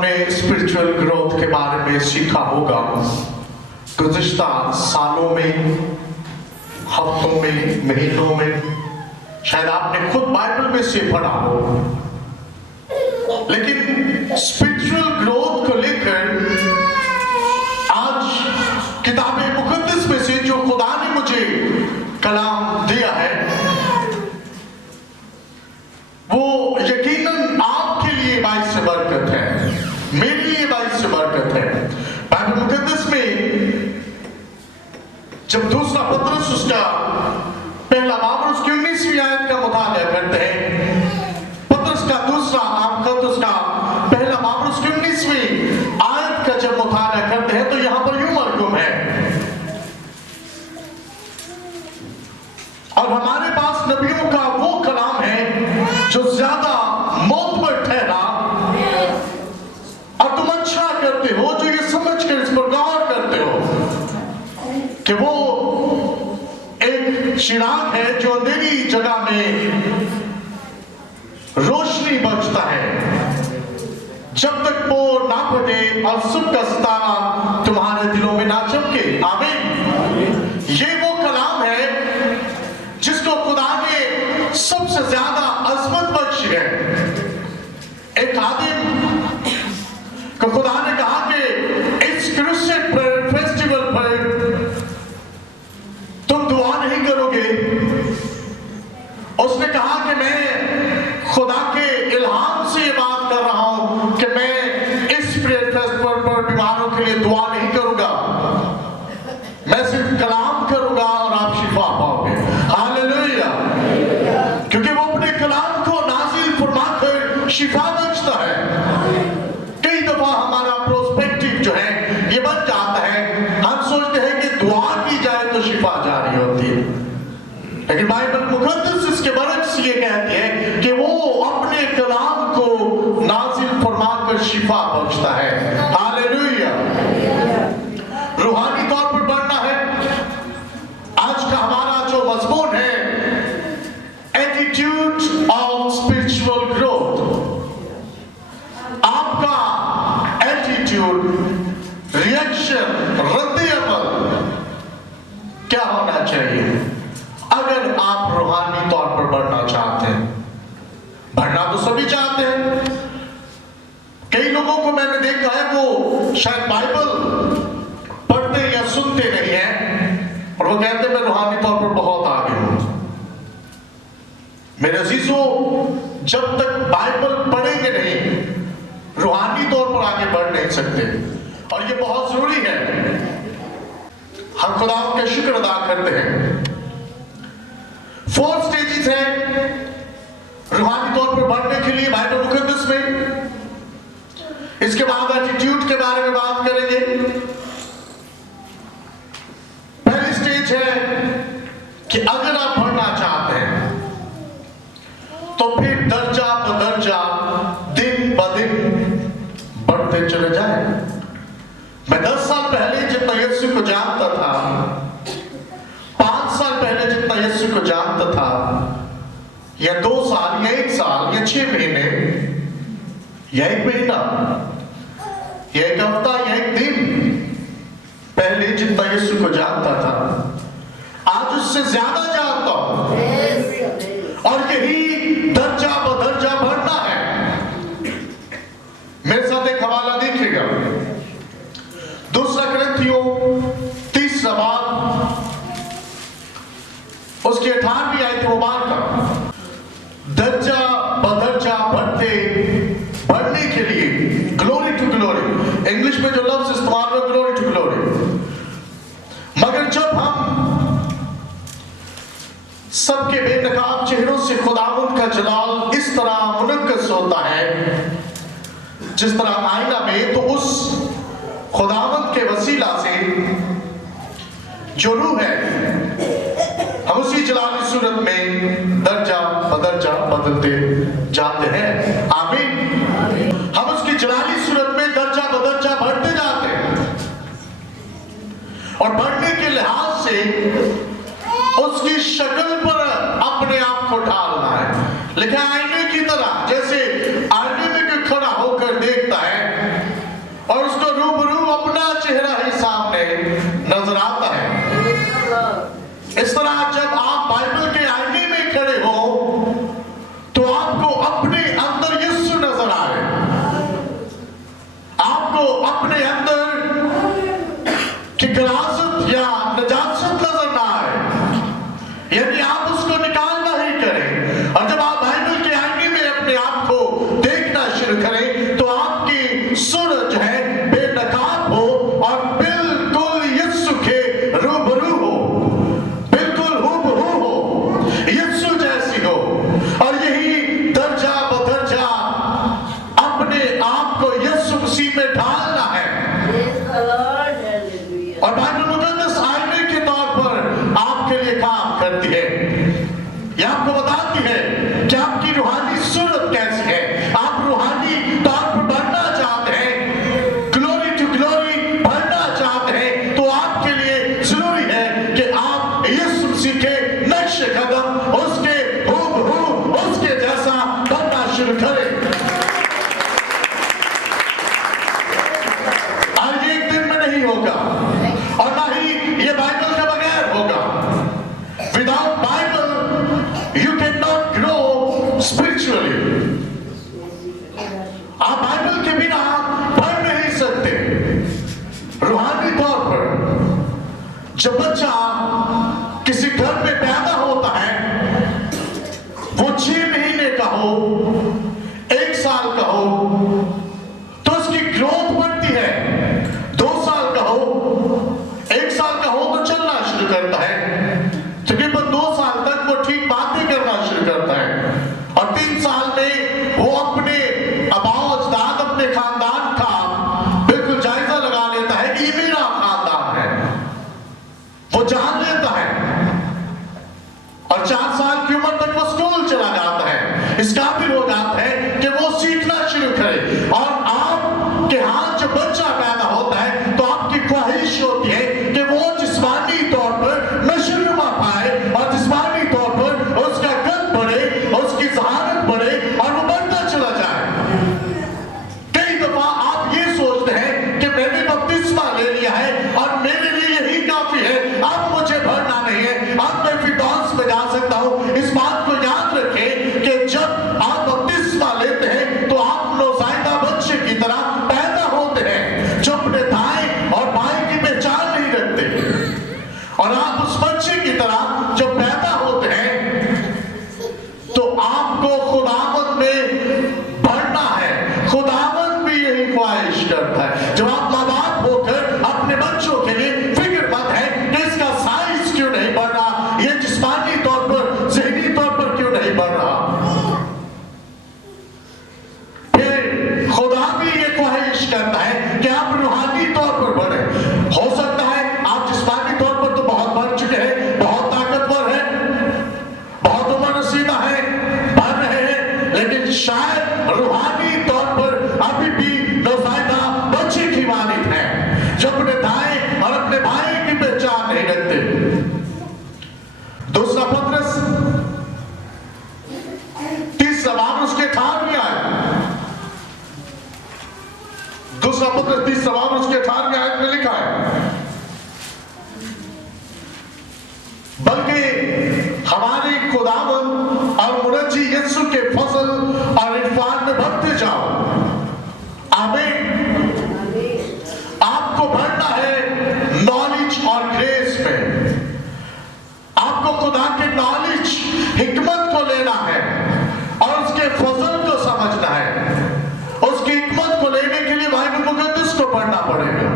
ہم نے spiritual growth کے بارے میں سیکھا ہوگا گزشتہ سالوں میں، ہفتوں میں، مہینوں میں، شاید آپ نے خود بائبل میں سے پڑھا ہو، لیکن اسپرچول گروتھ کو لے کر آج کتاب مقدس میں سے جو خدا نے مجھے کلام دیا ہے وہ یقیناً آپ کے لیے باعث برکت ہے، میرے لیے باعث برکت ہے۔ بائبل مقدس میں جب دوسرا پترس اس کا پہلا باب اور اس کی 19ویں آیت کا مطالعہ کرتے ہیں، پترس کا دوسرا خط اس کا پہلا باب اور اس کی 19ویں آیت کا جب مطالعہ کرتے ہیں تو یہاں پر یوں مرکوم ہے، اور ہمارے پاس نبیوں کا وہ کلام ہے جو زیادہ معتبر ٹھہرا، اور تم اچھا کرتے ہو جو یہ سمجھ کر اس پر غور کرتے ہو کہ وہ ایک چراغ ہے جو اندھیری جگہ میں روشنی بخشتا ہے جب تک وہ نہ پھٹے اور صبح کا ستارہ تمہارے دلوں میں نہ چمکے۔ آمین۔ یہ وہ کلام ہے جس کو خدا نے سب سے زیادہ عظمت بخشی ہے۔ ایک خادم کو خدا نے کہا کہ اس کرسچن فیسٹیول پر تم دعا نہیں کرو گے۔ اس نے کہا کہ میں خدا کے الہام سے یہ بات کر رہا ہوں کہ میں اس فیسٹیول پر بیماروں کے لیے دعا نہیں کروں گا، میں صرف کلام کروں گا اور آپ شفا پاؤ گے۔ ہاللیلویہ۔ کیونکہ وہ اپنے کلام کو نازل فرما کر شفا بخشتا ہے۔ کئی دفعہ ہمارا پروسپیکٹیو جو ہے یہ بن جاتا ہے، ہم سوچتے ہیں کہ دعا کی جائے تو شفا جاری ہوتی ہے، لیکن بائبل مقدس اس کے برعکس یہ کہتی ہے کہ وہ اپنے کلام کو نازل فرما کر شفا بخشتا ہے۔ ہاللیلویہ۔ روحانی طور پر بڑھنا ہے۔ آج کا ہمارا جو مضمون ہے ایٹیٹیوڈ آف اسپرچول گروتھ، آپ کا ایٹیٹیوڈ، ریئیکشن، رد عمل کیا ہونا چاہیے اگر آپ روحانی طور پر بڑھنا چاہتے ہیں؟ بڑھنا تو سبھی چاہتے ہیں۔ کئی لوگوں کو میں نے دیکھا ہے وہ شاید بائبل پڑھتے یا سنتے نہیں ہیں اور وہ کہتے ہیں میں روحانی طور پر بہت آگے ہوں۔ میرے عزیزوں، جب تک بائبل پڑھیں گے نہیں روحانی طور پر آگے بڑھ نہیں سکتے، اور یہ بہت ضروری ہے۔ ہم خدا کا شکر ادا کرتے ہیں۔ 4 سٹیجز ہیں روحانی طور پر بڑھنے کے لیے بائبل مقدس میں۔ اس کے بعد ایٹیٹیوڈ کے بارے میں بات کریں گے۔ پہلی سٹیج ہے کہ اگر آپ بڑھنا چاہتے ہیں تو پھر درجہ بدرجہ دن بدن بڑھتے چلے جائیں۔ میں 10 سال پہلے جتنا یسوع کو جانتا تھا، 5 سال پہلے جتنا یسوع کو جانتا تھا، یا 2 سال یا 1 سال یا 6 مہینے یا 1 مہینہ یا 1 ہفتہ یا 1 دن پہلے جتنا یسوع کو جانتا تھا، آج اس سے زیادہ جانتا ہوں، اور یہی درجہ بدرجہ بڑھنا ہے۔ میرے ساتھ ایک حوالہ دیکھیے گا، 2 کرنتھیوں 3 باب اس کی 18ویں آیت مبارکہ، درجہ بدرجہ بڑھنے کے لیے، گلوری ٹو گلوری، انگلش میں جو لفظ استعمال ہوا گلوری ٹو گلوری۔ مگر جب ہم سب کے بے نقاب چہروں سے خداوند کا جلال اس طرح منعکس ہوتا ہے جس طرح آئینہ میں، تو اس خداوند کے وسیلہ سے جو روح ہے ہم اسی جلالی صورت میں درجہ بدرجہ بدلتے جاتے ہیں۔ آمین۔ ہم اس کی جلالی صورت میں درجہ بدرجہ بڑھتے جاتے ہیں، اور بڑھنے کے لحاظ سے اس کی شکل پر اپنے آپ کو ڈھالنا ہے، لیکن آئینے کی طرح، جیسے آئینے میں کوئی کھڑا ہو کر دیکھتا ہے شروع کریں تو آپ کی صورت جو ہے بے نقاب ہو اور بالکل یسوع کے روبرو ہو، بالکل ہو یسوع جیسی ہو، اور یہی درجہ بدرجہ اپنے آپ کو یسوع مسیح میں ڈھالنا ہے۔ اور بائبل مقدس آئینے کے طور پر آپ کے لیے کام کرتی ہے، یہ آپ کو بتاتی ہے کہ آپ کی روحانی صورت کیسی ہے۔ آپ روحانی طور پر بڑھنا چاہتے ہیں، گلوری ٹو گلوری بڑھنا چاہتے ہیں، تو آپ کے لیے ضروری ہے کہ آپ یسوع مسیح کے نقش قدم، اس کے ہو اس کے جیسا بننا شروع کریں۔ اور یہ ایک دن میں نہیں ہوگا، اور نہ ہی یہ بائبل کے بغیر ہوگا۔ Without Bible you cannot grow spiritually۔ آپ بائبل کے بنا پڑھ نہیں سکتے روحانی طور پر۔ جب بچہ کسی گھر میں پیدا ہوتا ہے، وہ 6 مہینے کا ہو، 1 سال کا ہو، تو اس کی گروتھ بڑھتی ہے۔ 2 سال کا ہو، 1 سال کا ہو تو چلنا شروع کرتا ہے، تقریباً 2 سال تک وہ ٹھیک باتیں کرنا شروع کرتا ہے، اور 3 سال میں وہ اپنے آباء و اجداد، اپنے خاندان کا بالکل جائزہ لگا لیتا ہے کہ یہ میرا خاندان ہے، وہ جان لیتا ہے، اور 4 سال کی عمر تک وہ اسکول چلا جاتا ہے، اس قابل ہو جاتا ہے کہ وہ سیکھنا شروع کرے۔ اور آپ کے ہاتھ جب بچہ پیدا ہوتا ہے تو آپ کی خواہش ہوتی ہے کہ وہ جسمانی طور پر نشوونما پائے، اور جسمانی طور پر اس کا قد بڑھے، اس کی ذہانت بڑھے، اور وہ بڑھتا چلا جائے۔ کئی دفعہ آپ یہ سوچتے ہیں کہ میں نے بپتسمہ لے لیا ہے اور میرے لیے یہی کافی ہے، اب مجھے بڑھنا نہیں ہے، اب میں پھر ڈانس میں جا سکتا ہوں۔ اس بات کو یاد رکھیں کہ جب آپ بپتسمہ لیتے ہیں تو آپ نوزائیدہ بچے کی طرح پیدا ہوتے ہیں جو اپنے دائیں اور بائیں کی پہچان نہیں رکھتے، اور آپ اس بچے کی طرح جب پیدا ہوتے ہیں تو آپ کو خداوند میں بڑھنا ہے۔ خداوند بھی یہی خواہش کرتا ہے۔ جب آپ ماں باپ ہو کر اپنے بچوں کے لیے فکر مند ہے کہ اس کا سائز کیوں نہیں بڑھ رہا، یہ جسمانی طور پر، ذہنی طور پر کیوں نہیں بڑھ رہا، پھر خدا بھی یہ خواہش کرتا ہے کہ آپ روحانی طور پر بڑھیں۔ ہو سکتا ہے آپ جسمانی طور پر تو بہت بڑھ چکے ہیں، بہت طاقتور ہیں، بہت عمر رسیدہ ہیں، بڑھ رہے ہیں، لیکن شاید روحانی طور پر ابھی بھی نوزائیدہ بچے کی مانند ہیں جو اپنے دائیں اور اپنے بھائی کی پہچان نہیں رکھتے۔ دوسرا پطرس 30 باب اس کے 18ویں آیت، دوسرا پطرس 30 باب اس کے 18ویں آیت میں لکھا ہے، بلکہ ہمارے خداوند اور منجی یسوع کے فضل اور عرفان میں بڑھتے جاؤ۔ آمین۔ آپ کو بڑھنا ہے نالج اور گریس میں۔ آپ کو خدا کے نالج، حکمت کو لینا ہے اور اس کے فضل کو سمجھنا ہے۔ اس کی حکمت کو لینے کے لیے بائبل مقدس کو پڑھنا پڑے گا،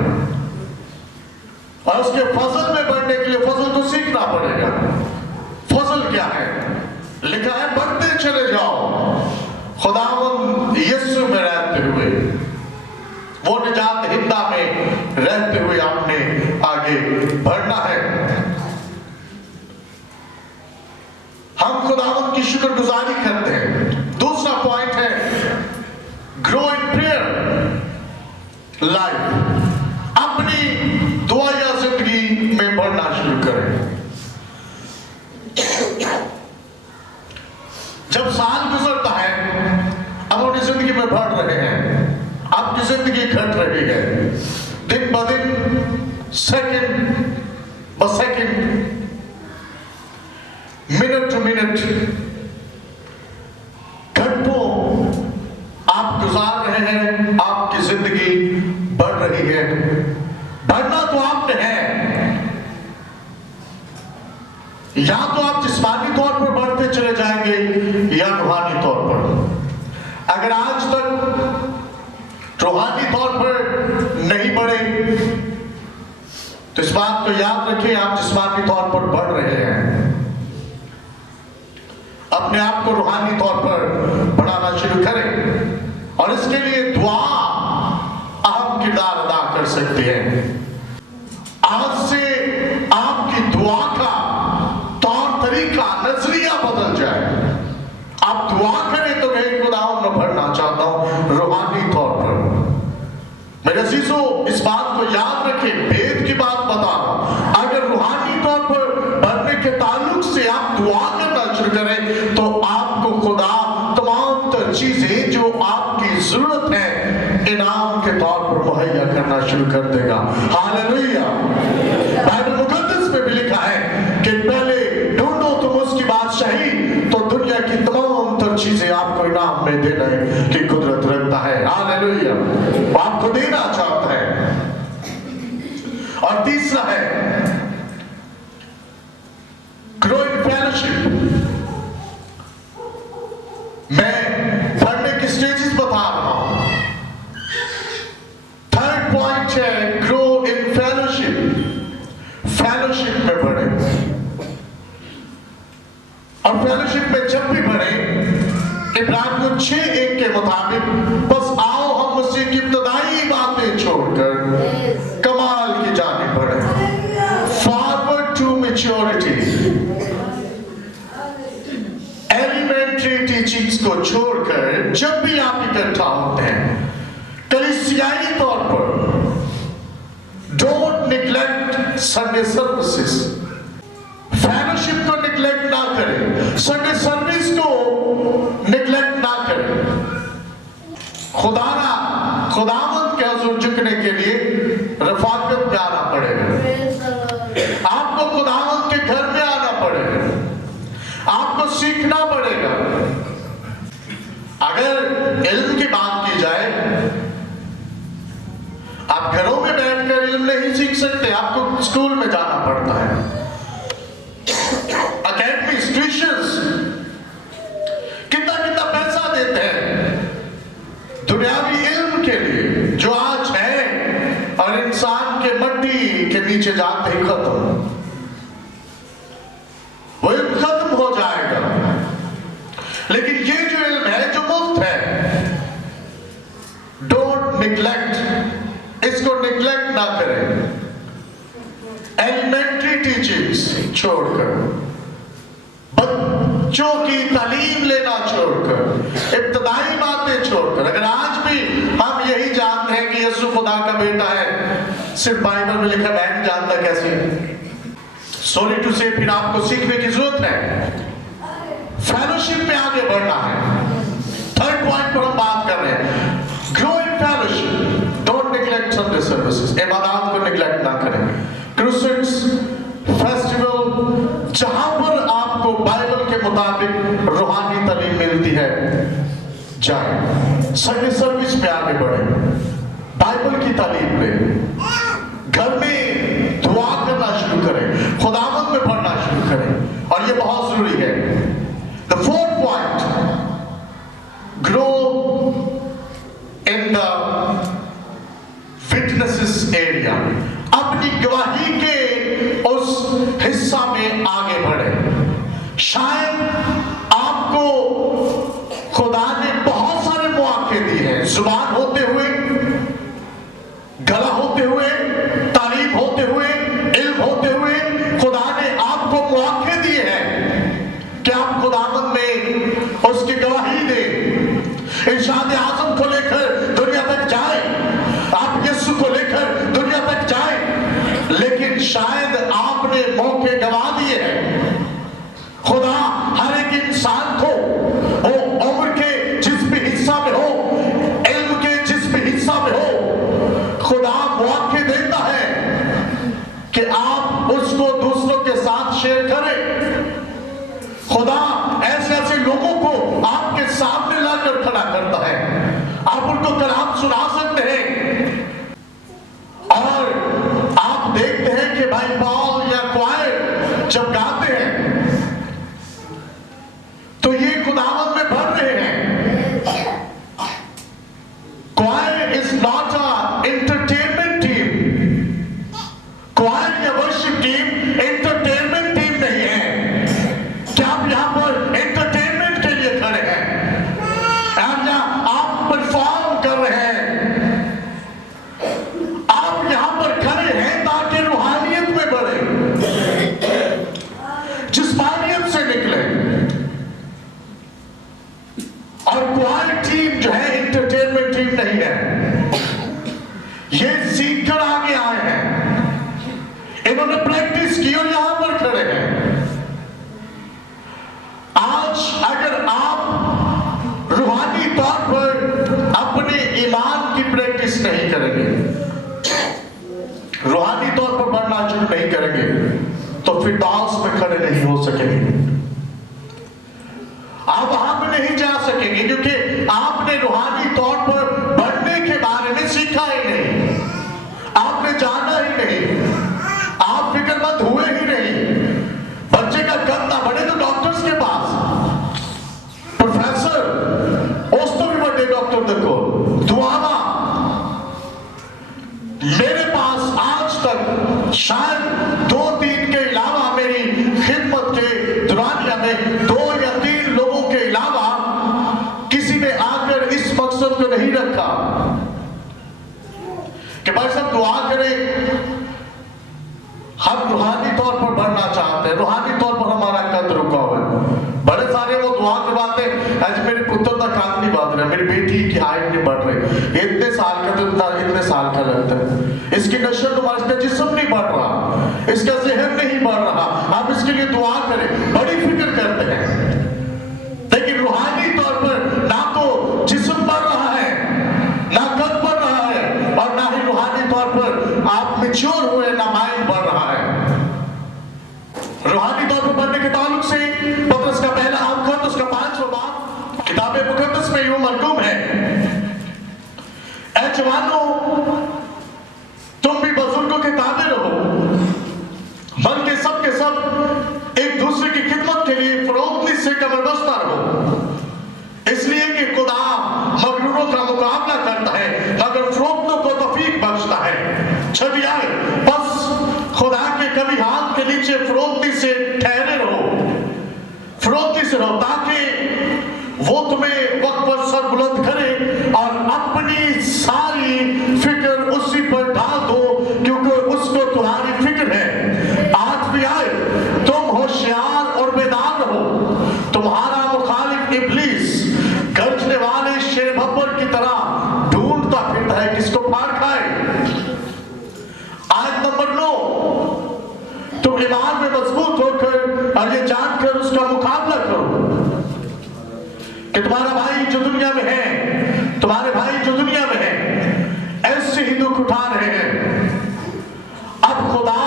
اور اس کے فضل میں بڑھنے کے لیے فضل کو سیکھنا پڑے گا۔ فضل کیا ہے؟ لکھا ہے بڑھتے چلے جاؤ خداوند یسوع میں رہتے ہوئے، وہ نجات دہندہ میں رہتے ہوئے آپ نے آگے بڑھنا ہے۔ ہم خداوند کی شکر گزاری کرتے ہیں۔ دوسرا پوائنٹ ہے گرو ان پریئر لائف۔ اپنی دعائیا زندگی میں بڑھنا شروع کریں۔ جب سال گزرتا ہے، اب اپنی زندگی میں بڑھ رہے ہیں، آپ کی زندگی گھٹ رہی ہے، دن بدن، سیکنڈ بسیکنڈ، منٹ ٹو منٹ، گھنٹوں آپ گزار رہے ہیں، آپ کی زندگی بڑھ رہی ہے۔ بڑھنا تو آپ نے ہے، یا تو آپ جسمانی طور پر بڑھتے چلے جائیں گے یا روحانی طور پر۔ اگر آج تک इस बात को याद रखिए, आप जिस्मानी तौर पर बढ़ रहे हैं, अपने आप को रूहानी तौर पर बढ़ाना शुरू करें, और इसके लिए दुआ अहम किरदार अदा कर सकती है। आज से आपकी दुआ का तौर तरीका, नजरिया बदल जाए। आप दुआ करें तो मैं खुदा में बढ़ना चाहता हूं रूहानी तौर पर। मेरे अजीजों, इस बात को याद रखें, भेद की बात बता रहा हूं। अगर रूहानी तौर पर बढ़ने के ताल्लुक से आप दुआ करना शुरू करें तो आपको खुदा तमाम चीजें जो आपकी जरूरत है इनाम के तौर पर मुहैया करना शुरू कर देगा। हालेलुया। बाइबल मुकद्दस में भी लिखा है कि पहले ढूंढो तुम उसकी बादशाही, तो दुनिया की तमाम तर चीजें आपको इनाम में देने की कुदरत रखता है। हालेलुया। वो आपको देना चाहता है। और तीसरा है ग्रो इन फेलोशिप। मैं पढ़ने के स्टेजेस बता रहा हूं। थर्ड पॉइंट है ग्रो इन फेलोशिप। फेलोशिप में बढ़े, और फेलोशिप में जब भी बढ़े, इब्रानियों 6:1 के मुताबिक, बस आओ हम मसीह की इब्तदाई बातें छोड़कर कमाल की जानिब बढ़े, forward to maturity. Elementary teachings को छोड़कर जब भी आप इकट्ठा होते हैं कलीसियाई तौर पर, don't neglect Sunday services. Fellowship को निग्लेक्ट ना करें, संडे सर्विस को निग्लेक्ट ना करें। खुदावंद के हुजूर झुकने के लिए रफाकत में आना पड़ेगा। आपको खुदावंद के घर में आना पड़ेगा, आपको सीखना पड़ेगा। अगर इल्म की बात की जाए, आप घरों में बैठकर इल्म नहीं सीख सकते, आपको स्कूल में जाना पड़ता है। अकेडमीज, ट्यूशंस कितना पैसा देते हैं दुनियावी इल्म के लिए, जो आज है और इंसान के मट्टी के नीचे जाते ही खत्म, वो इल्म खत्म हो जाएगा। लेकिन ये जो इल्म है जो मुफ्त है, डोंट निग्लेक्ट, इसको निग्लेक्ट ना करें। एलिमेंट्री टीचिंग्स छोड़कर, बच्चों की तालीम लेना छोड़कर, इब्तदाई बातें छोड़कर, अगर आज भी हम यही जानते हैं कि यीशु खुदा का बेटा है, सिर्फ बाइबल में लिखा, मैं नहीं जानता कैसे, सॉरी टू से, फिर आपको सीखने की जरूरत है। फेलोशिप में आगे बढ़ना है। थर्ड पॉइंट पर हम बात कर रहे हैं, grow in fellowship, don't neglect Sunday services. इबादत को निग्लेक्ट ना करें। क्रूसेड्स, फेस्टिवल, जहां पर आपको बाइबल के मुताबिक रूहानी तालीम मिलती है, जाए। संडे सर्विस में आगे बढ़े, बाइबल की तालीम लें, घर में दुआ करना शुरू करें, खुदावंद में पढ़ना शुरू करें, और ये बहुत जरूरी है। The fourth point, grow in the witnesses area. अपनी गवाही के उस हिस्सा में आगे बढ़े। शायद आपको खुदा ने बहुत सारे मौके दिए हैं, जुबान होते हुए, गला होते हुए, तालीम होते हुए, इल्म होते हुए, खुदा ने आपको मौके दिए हैं कि आप खुदावंद में उसकी गवाही दें। इरशाद आज़म को लेकर दुनिया तक जाए, आप यीशु को लेकर दुनिया तक जाए, लेकिन शायद आपने मौके गवा दिए हैं। खुदा हर एक इंसान को, वो उम्र के जिस भी हिस्सा में हो, इल्म के जिस भी हिस्सा में हो, खुदा मौके देता है कि आप उसको दूसरों के साथ शेयर करें। खुदा ऐसे ऐसे लोगों को आपके सामने लाकर खड़ा करता है, आप उनको कलाम सुना सकते हैं, और आप देखते हैं कि भाई पॉल या क्वायर जब गाते हैं तो ये खुदावंद में बढ़ रहे हैं। Choir is not a entertainment team, choir نہیں ہے، یہ سیکھ کر آگے آئے ہیں، انہوں نے پریکٹس کی اور یہاں پر کھڑے ہیں۔ آج اگر آپ روحانی طور پر اپنے ایمان کی پریکٹس نہیں کریں گے، روحانی طور پر بڑھنا شروع نہیں کریں گے، تو فردوس میں کھڑے نہیں ہو سکیں گے، آپ وہاں پہ نہیں جا سکیں گے، کیونکہ آپ نے روحانی طور پر بڑھنے کے بارے میں سیکھا ہی نہیں، آپ نے جانا ہی نہیں، آپ فکر مند ہوئے ہی نہیں۔ بچے کا قد نہ بڑھے تو ڈاکٹرز کے پاس، پروفیسر اس تو بھی بڑے ڈاکٹر دیکھو، دعاوا میرے پاس آج تک شاید 2-3 کے علاوہ میری خدمت کے دورانیہ میں 2 یا 3 لوگوں کے علاوہ کسی نے آ کر اس مقصد کو نہیں رکھا کہ بھائی صاحب دعا کریں، ہم روحانی طور پر بڑھنا چاہتے ہیں، روحانی طور پر ہمارا قد رکا ہوا ہے۔ بڑے سارے وہ دعا کرواتے ہیں، آج میرے پتر کا قد نہیں بڑھ رہا، میری بیٹی کی ہائٹ نہیں بڑھ رہی، اتنے سال کا تو اتنے سال کا لگتا ہے، اس کی نشل نما، اس کا جسم نہیں بڑھ رہا، اس کا ذہن نہیں بڑھ رہا، آپ اس کے لیے دعا کریں، بڑی فکر کرتے ہیں، لیکن روحانی طور پر نہ تو جسم بڑھ رہا ہے، نہ قد بڑھ رہا ہے، اور نہ ہی روحانی طور پر آپ میچور ہوئے، نہ مائنڈ بڑھ رہا ہے۔ روحانی طور پر بڑھنے کے تعلق سے پطرس کا پہلا خط اس کا 5واں باب کتاب مقدس میں یوں مرقوم ہے، اے جوانوں تم بھی بزرگوں کے تابع رہو، بلکہ سب کے سب ایک دوسرے کی خدمت کے لیے فروتنی سے کمر بستہ رہو، اس لیے کہ خدا مغروروں کا مقابلہ کرتا ہے مگر فروتنوں کو توفیق بخشتا ہے۔ چھٹی آیت، بس خدا کے کبھی ہاتھ کے نیچے فروتنی سے ٹھہرے رہو، فروتنی سے رہو، تاکہ وہ تمہیں وقت پر سر بلند کرے اور اپنی ساری فکر اسی پر ڈال دو، کیونکہ اس کو تمہاری فکر ہے۔ 8ویں آیت، تم ہوشیار اور بیدار رہو، تمہارا مخالف ابلیس گرجنے والے شیر بھپر کی طرح ڈھونڈتا پھرتا ہے کس کو پھاڑ کھائے۔ آیت نمبر 9، تم ایمان میں مضبوط ہو کر اور یہ جان کر اس کا مقابلہ کرو کہ تمہارا بھائی جو دنیا میں ہے، تمہارے بھائی جو دنیا میں ہے ایسے ہی دکھ اٹھا رہے ہیں۔ اب خدا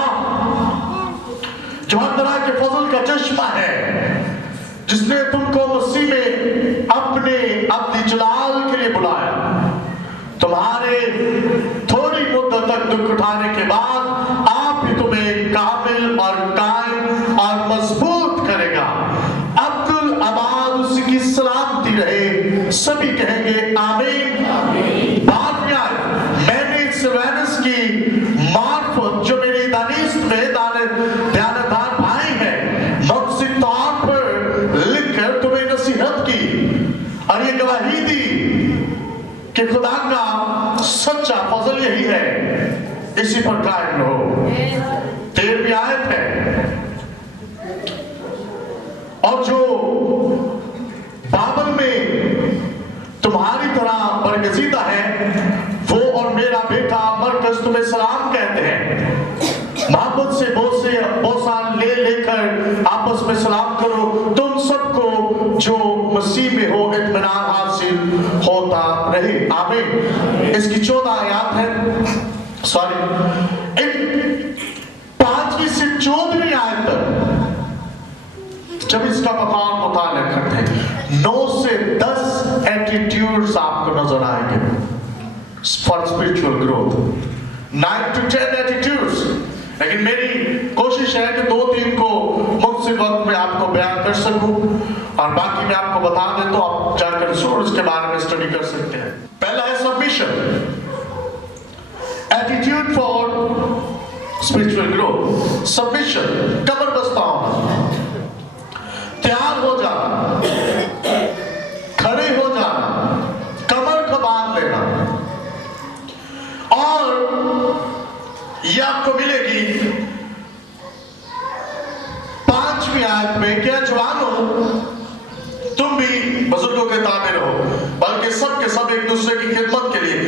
جو ہر طرح کے فضل کا چشمہ ہے، جس نے تم کو مسیح میں اپنی جلال کے لیے بلایا، تمہارے تھوڑی مدت تک دکھ اٹھانے کے بعد آپ ہی تمہیں کامل اور قائم اور مضبوط کرے گا۔ عبدالعباد اس کی سلامتی رہے، سبھی کہیں گے آمین۔ بات کیا ہے؟ میں نے سلوینس کی معرفت جو میری دانست میں دیانتدار بھائی ہیں مقصد طور پر لکھ کر تمہیں نصیحت کی اور یہ گواہی دی کہ خدا کا سچا فضل یہی ہے، اسی پر قائم رہو۔ 13ویں آیت ہے، اور جو بابل میں تمہاری طرح برگزیدہ ہے وہ اور میرا بیٹا مرکز تمہیں سلام کہتے ہیں، محبت سے بوسہ لے کر آپس میں سلام کرو، تم سب کو جو مسیح میں ہو اطمینان حاصل ہوتا رہے، آمین۔ اس کی 14 آیات ہے، 5ویں سے 14ویں آیت تک جب اس کا مقام مطالعہ کرتے ہیں 9 سے 10 ایٹیٹیوڈز آپ کو نظر آئیں گے for spiritual growth، 9 to 10 attitudes, لیکن میری کوشش ہے کہ 2-3 کو مختصر وقت میں آپ کو بیان کر سکوں اور باقی میں آپ کو بتا دیں تو آپ جا کر ضرور اس کے بارے میں اسٹڈی کر سکتے ہیں۔ پہلا ہے submission, attitude for spiritual growth. Submission, کمر بستہ ہونا، تیار ہو جانا، کھڑے ہو جانا، کمر کو باندھ لینا، اور یہ آپ کو ملے گی 5ویں آیت میں کہ جوانوں تم بھی بزرگوں کے تابع رہو، بلکہ سب کے سب ایک دوسرے کی خدمت کے لیے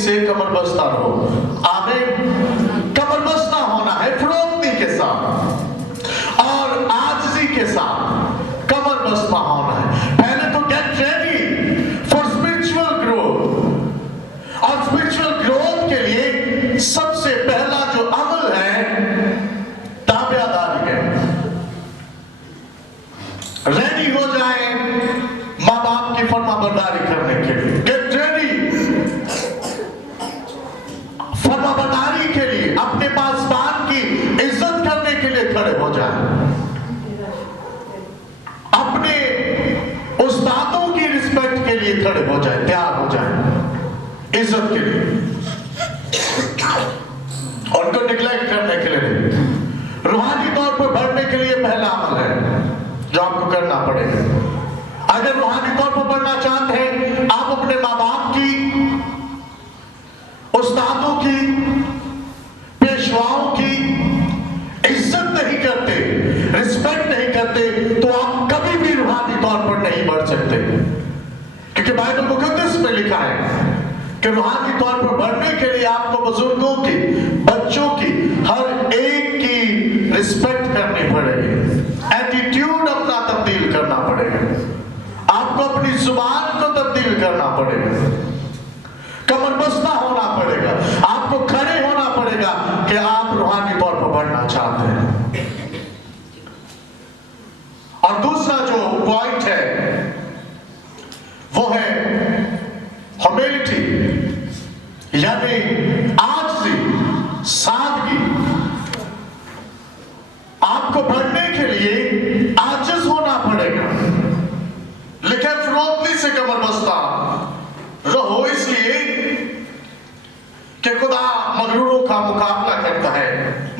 से कमर बस्ता रहो। आमीन। कमर बस्ता होना है फरोख्ती के साथ और आजिज़ी के साथ कमर बस्ता होना है। पहले तो get ready for spiritual growth, और स्पिरिचुअल ग्रोथ के लिए सबसे पहला जो अमल है ताबेदारी है। रेडी हो जाए माँ बाप की फरमाबरदारी करने के लिए। गेट रेडी फरमाबरदारी के लिए, अपने पासबान की इज्जत करने के लिए खड़े हो जाए, अपने उस्तादों की रिस्पेक्ट के लिए खड़े हो जाए, तैयार हो जाए इज्जत के लिए, उनको निग्लेक्ट करने के लिए नहीं। रूहानी तौर पर बढ़ने के लिए पहला अमल है जो आपको करना पड़ेगा। अगर रूहानी तौर पर बढ़ना चाहते हैं, आप अपने माँ बाप की, उस्तादों की, पेशवाओं की इज्जत नहीं करते, रिस्पेक्ट नहीं करते, तो आप कभी भी रूहानी तौर पर नहीं बढ़ सकते। क्योंकि बाइबल मुकद्दस में लिखा है कि रूहानी तौर पर बढ़ने के लिए आपको बुजुर्गों की, बच्चों की, हर एक की रिस्पेक्ट करनी पड़ेगी। एटीट्यूड अपना तब्दील करना पड़ेगा, आपको अपनी जुबान को तब्दील करना पड़ेगा, कमर बस्ता होना पड़ेगा, आपको खड़े होना पड़ेगा कि आप रूहानी तौर पर बढ़ना चाहते हैं। और दूसरा जो पॉइंट है वो है ह्यूमिलिटी, यानी आजिज़ी, सादगी। आपको बढ़ने के लिए आजिज़ होना पड़ेगा। लिखे फरोख्ती से कमर बस्ता रहो, इसलिए कि खुदा मगरूरों का मुकाबला करता है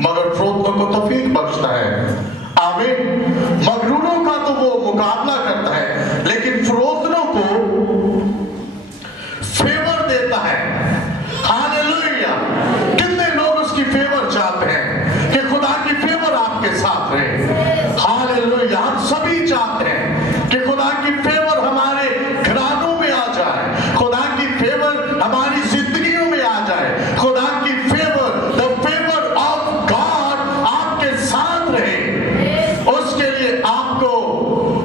मगर फरोख्तों को तौफीक बख्शता है। आमीन। मगरूरों का तो वो मुकाबला करता है, लेकिन फरोख्तों को फेवर देता है। हालेलुया। कितने लोग उसकी फेवर चाहते हैं कि खुदा की फेवर आपके साथ रहे। हालेलुया। हम सभी चाहते हैं कि खुदा की फेवर हमारे घरानों में आ जाए, खुदा की फेवर हमारी जिंदगियों में आ जाए, खुदा की favour, the favour of God आपके साथ रहे। उसके लिए आपको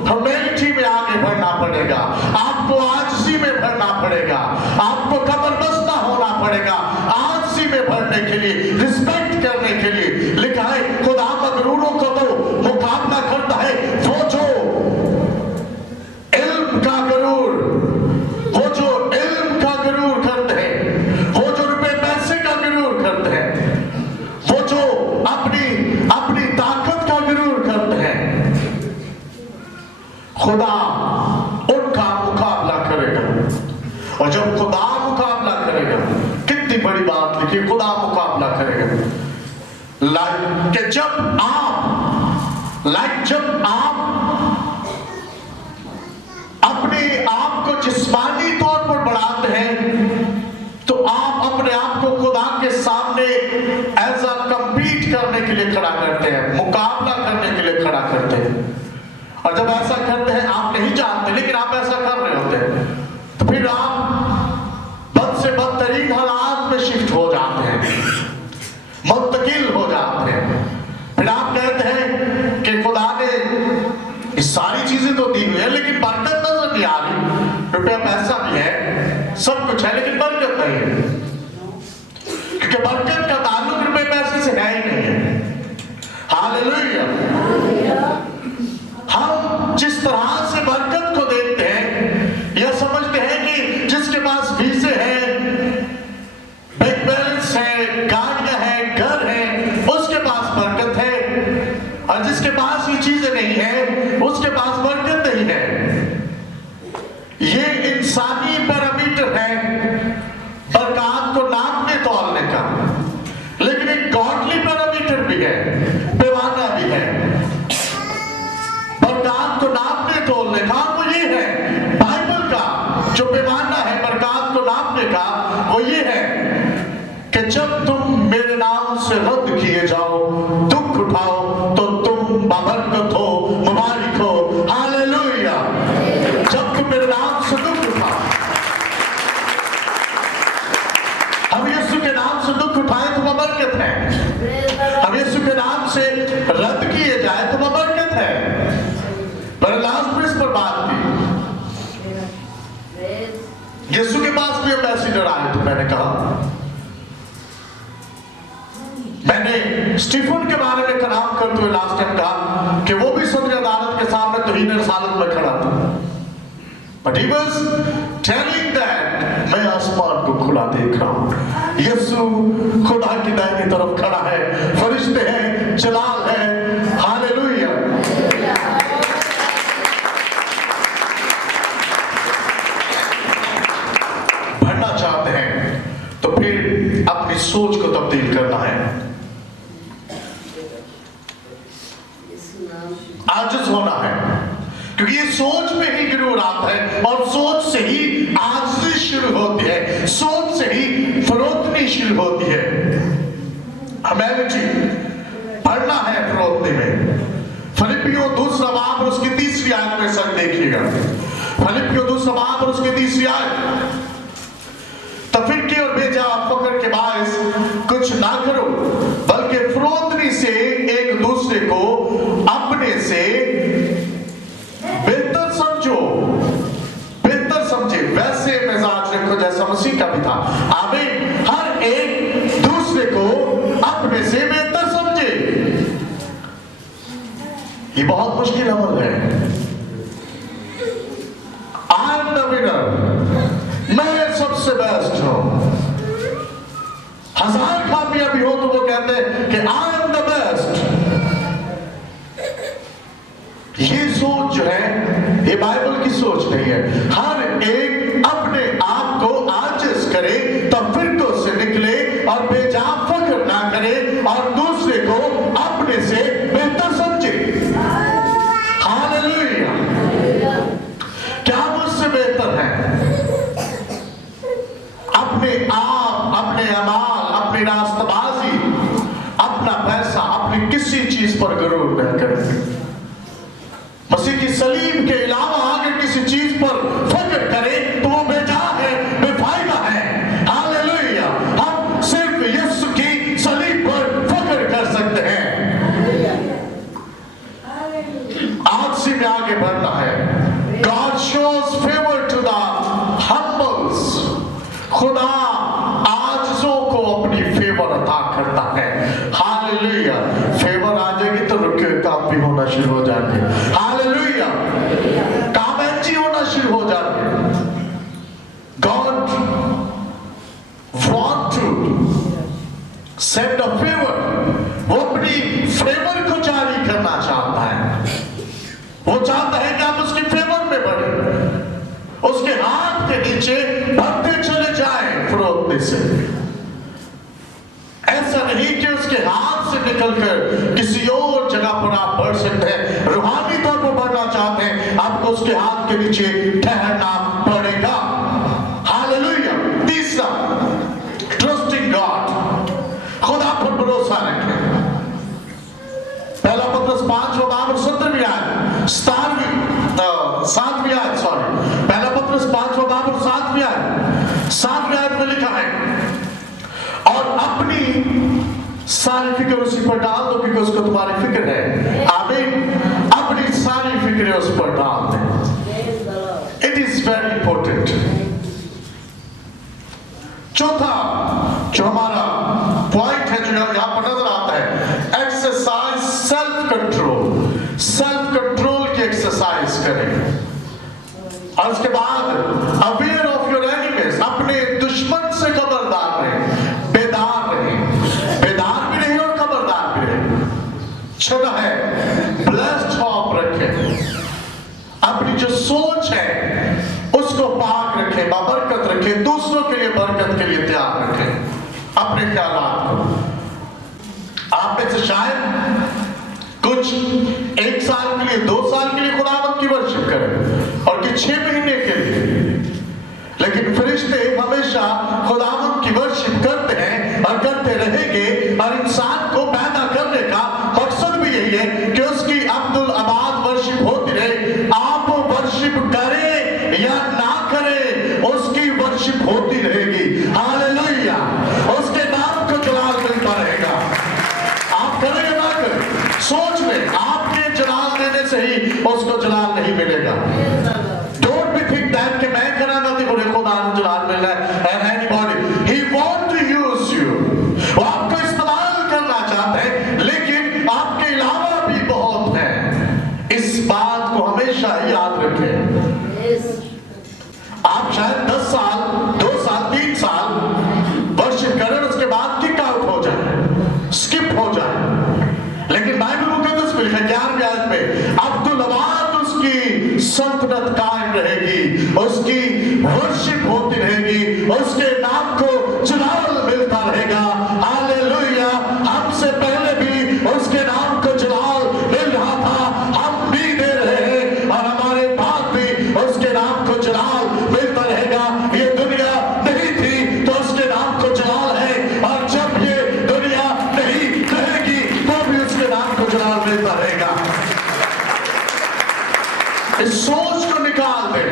ह्यूमिलिटी में आगे बढ़ना पड़ेगा, आपको आजिज़ी में बढ़ना पड़ेगा, आपको कमर बस्ता होना पड़ेगा। आजिज़ी में बढ़ने के लिए, रिस्पेक्ट करने के लिए लिखा है खुदा मगरूरों को तो मुकाबला करता है, वो जो इल्म का गरूर, वो जो इल्म का गरूर करते हैं, वो जो रुपए पैसे का गरूर करते हैं, वो जो अपनी ताकत का गरूर करते हैं, खुदा उनका मुकाबला करेगा। और जब खुदा मुकाबला करेगा, कितनी बड़ी बात लिखी, खुदा मुकाबला करेगा। जब आप अपने आप को जिस्मानी तौर पर बढ़ाते हैं, तो आप अपने आप को खुदा के सामने एज अ कम्पीट करने के लिए खड़ा करते हैं, मुकाबला करने के लिए खड़ा करते हैं। और जब ऐसा करते हैं, आप नहीं जानते लेकिन आप ऐसा कर रहे होते हैं, तो फिर आप बद से बदतरीन हालात में शिफ्ट हो जाते हैं, मुंतकिल हो जाते हैं। फिर आप कहते हैं कि खुदा ने ये सारी चीजें तो दी हुई है लेकिन बरकत नजर नहीं आ रही। रुपया पैसा भी है, सब कुछ है, लेकिन बरकत नहीं है, क्योंकि बरकत का ताल्लुक रुपये पैसे से है ही नहीं है। हालेलुया। हम जिस तरह से बरकत को देखते हैं या समझते हैं कि जिसके पास वीजे हैं, बैंक बैलेंस है, गाड़ियां हैं, घर है, उसके पास बरकत है, और जिसके पास ये चीजें नहीं है उसके पास बरकत नहीं है। ये इंसानी पैरामीटर है बरकत को नापने तौलने का, लेकिन एक गॉडली पैरामीटर भी है, पैमाना भी है बरकत को नापने तोलने का। वो ये है बाइबल का जो पैमाना है बरकत को नापने का, वो ये है कि जब तुम मेरे नाम से रद्द किए जाओ, दुख उठाओ, तो तुम बाबरकत हो, मुबारक हो। हालेलुया। जब तुम मेरे नाम से दुख उठाओ, बबरकत है। अब यीशु के नाम से रद्द किए जाए तो बबरकत है। पर लास्ट में इस पर बात की, यीशु के पास भी एम्बेसडर आए थे। मैंने कहा, मैंने स्टीफन के बारे में कलाम करते हुए लास्ट टाइम कहा कि वो भी सदर अदालत के सामने तौहीन रसालत में खड़ा था। But he was telling that मैं आसमान को खुला देख रहा हूं, यीशु खुदा की दाहिनी तरफ खड़ा है, फरिश्ते हैं, जलाल है, हालेलुया। बढ़ना चाहते हैं तो फिर अपनी सोच को तब्दील करना है, आजिज होना है, क्योंकि ये सोच में ही गिरूर आता है और सोच से ही आजिज़ी शुरू होती है, सोच से ही फरोतनी शुरू होती है। ह्यूमैनिटी पढ़ना है फरोतनी में। फिलिपियों 2 बाब और उसकी 3 आयत में सब देखिएगा। फिलिपियों 2 बाब और उसकी 3 आयत, तफरीके और बेजा फकर के बायस कुछ ना करो, बल्कि फरोतनी से एक दूसरे को अपने से बेहतर समझो, बेहतर समझे, वैसे मिजाज रखो जैसा मसीह का भी था। आमीन। हर एक दूसरे को अपने से बेहतर समझे। ये बहुत मुश्किल अमल है। आई एम द विनर, मैं सबसे बेस्ट हूं। 1000 कामयाबी हो तो वो कहते हैं कि आई एम द बेस्ट। ये सोच जो है, ये बाइबल की सोच नहीं है। हर एक अपने आप को आजिज करे, तफरीकों से निकले और बेजा फक्र ना करे और दूसरे को अपने से बेहतर समझे। हालेलुया। क्या मुझसे बेहतर है? अपने आप, अपने अमाल, अपनी रास्तबाजी, अपना पैसा, अपनी किसी चीज पर गरूर न करें। मसीह की सलीब के अलावा अगर किसी चीज पर फक्र करें तो वो बेजा है, बेफायदा है। हालेलुया। हम सिर्फ यीशु की सलीब पर फक्र कर सकते हैं। आलसी में आगे बढ़ना है। God shows favor to the humbles। खुदा आजिज़ों को अपनी फेवर अता करता है। हालेलुया। फेवर आ जाएगी तो रुके हुए काम भी होना शुरू हो जाएंगे। हालेलुया। काम अच्छी होना शुरू हो जाएंगे। God want to send a favor। वो अपनी फेवर को जारी करना चाहता है। वो चाहता है कि आप उसकी फेवर में बढ़े, उसके हाथ के नीचे बढ़ते चले जाएं फरोतनी से। ऐसा नहीं कि उसके हाथ से निकलकर किसी और जगह पर आप बढ़ सकते हैं। रूहानी तौर पर बढ़ना चाहते हैं, आपको उसके हाथ के नीचे ठहरना पड़ेगा। हालेलुया। तीसरा, ट्रस्टिंग गॉड। खुदा पर भरोसा रखें। पहला पत्रस 5 बाब और 17वीं आयत, 7वीं आयत, सॉरी, पहला पत्रस 5 बाब और 7वीं आयत में लिखा है, और अपनी सारी फिक्र उसी पर डाल दो क्योंकि उसको तुम्हारी फिक्र है। आमीन। अपनी सारी फिक्र उस पर डाल दें। It is very important. चौथा जो हमारा पॉइंट है, जो यहां पर नजर आता है, exercise self control. Self control की एक्सरसाइज करें। और उसके बाद अवेयर ऑफ योर एनिमीज। अपने दुश्मन से खबरदार रहें, बेदार रहें। बेदार भी रहे और खबरदार भी रहे। छठा है ब्लेस्ड होप रखें। अपनी जो सोच है उसको पाक रखें, बाबरकत रखें, दूसरों के लिए बरकत के लिए तैयार रखें अपने ख्यालात को। आप में से शायद कुछ 1 साल के लिए, 2 साल के लिए खुदावंद की वर्शिप करें और कि 6 महीने के लिए, लेकिन फरिश्ते हमेशा खुदावंद की वर्शिप करते हैं और करते रहेंगे। और इंसान को पैदा करने का मकसद भी यही है कि उसकी अब्दुल आबाद वर्शिप होती रहे। आप वर्शिप करें या ना करें, उसकी वर्शिप होती रहेगी। हालेलुया। उसके नाम को जलाल मिलता रहेगा। and anybody. He want to use you. वो आपको इस्तेमाल करना चाहते हैं, लेकिन आपके अलावा भी बहुत हैं। इस बात को हमेशा याद रखें। आप शायद 10 साल, 2 साल, 3 साल वर्शिप करें, उसके बाद किक आउट हो जाए, स्किप हो जाए, लेकिन बाइबल मुकद्दस में लिखा है 11वें आयत में, अब्दुल-अबाद उसकी सल्तनत कायम रहेगी, उसकी वर्शिप होती रहेगी, उसके नाम को जलाल मिलता रहेगा। हालेलुया। हमसे पहले भी उसके नाम को जलाल मिल रहा था, हम भी दे रहे हैं, और हमारे बाद भी उसके नाम को जलाल मिलता रहेगा। ये दुनिया नहीं थी तो उसके नाम को जलाल है, और जब ये दुनिया नहीं रहेगी तो भी उसके नाम को जलाल मिलता रहेगा। इस सोच को निकाल दे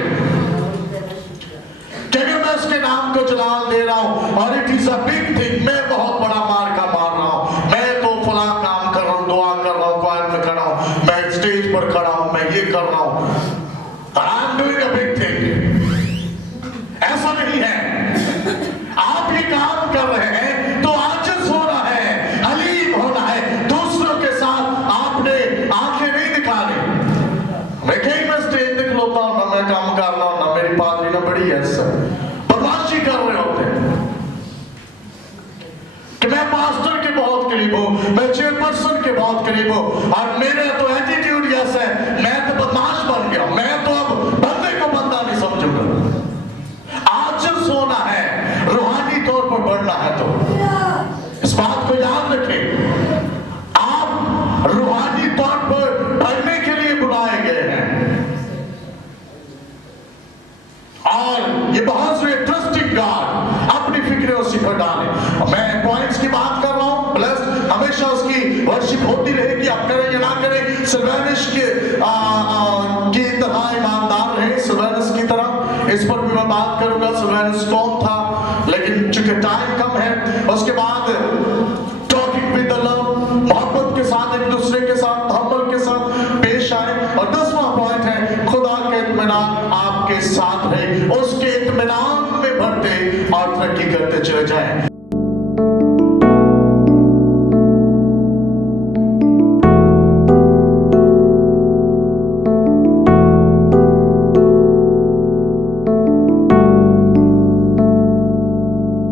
कि अगर मैं उसके नाम को जलाल दे रहा हूं, और it is a big thing, मैं बहुत बड़ा मार्का मार रहा हूं, मैं तो फला काम कर रहा हूं, दुआ कर रहा हूं, क्वायर में खड़ा हूं, मैं स्टेज पर खड़ा हूं, मैं ये कर रहा हूं, I am doing a big thing. ऐसा नहीं है। आप ये काम कर रहे हैं तो आजिज़ होना है, हलीम होना है, दूसरों के साथ आपने आंखें नहीं दिखानी। मैं कहीं मैं स्टेज दिख लोता हूं, ना मैं काम कर रहा हूं, ना मेरी पादरी ना बड़ी है, बदमाशी कर रहे होते हैं कि मैं पास्टर के बहुत करीब हूं, मैं चेयरपर्सन के बहुत करीब हूं, और मेरा तो एटीट्यूड ऐसा है, मैं तो बदमाश बन गया, मैं तो अब बंदे को बंदा नहीं समझूंगा। आजिज़ होना है, रूहानी तौर पर बढ़ना है। तो इस बात को याद रखें, आप रूहानी तौर पर बढ़ने के लिए बुलाए गए हैं, और ये बहुत से ट्रस्टिंग गॉड अपनी फिक्रें उसी पर डालें। मैं पॉइंट्स की बात कर रहा हूं, प्लस हमेशा उसकी वर्शिप होती रहेगी, आप करें या ना करें। सिल्वेनस की तरह ईमानदार रहे, सिल्वेनस की तरह, इस पर भी मैं बात करूंगा। सिल्वेनस कौन था, लेकिन चूंकि टाइम कम है, उसके बाद टॉकिंग विद द लव, मोहब्बत के साथ, एक दूसरे के साथ, तहम्मुल के साथ पेश आए। और 10वां पॉइंट है, खुदा के इत्मीनान आपके साथ रहे, उसके इत्मीनान में बढ़ते और तरक्की करते चले जाएं।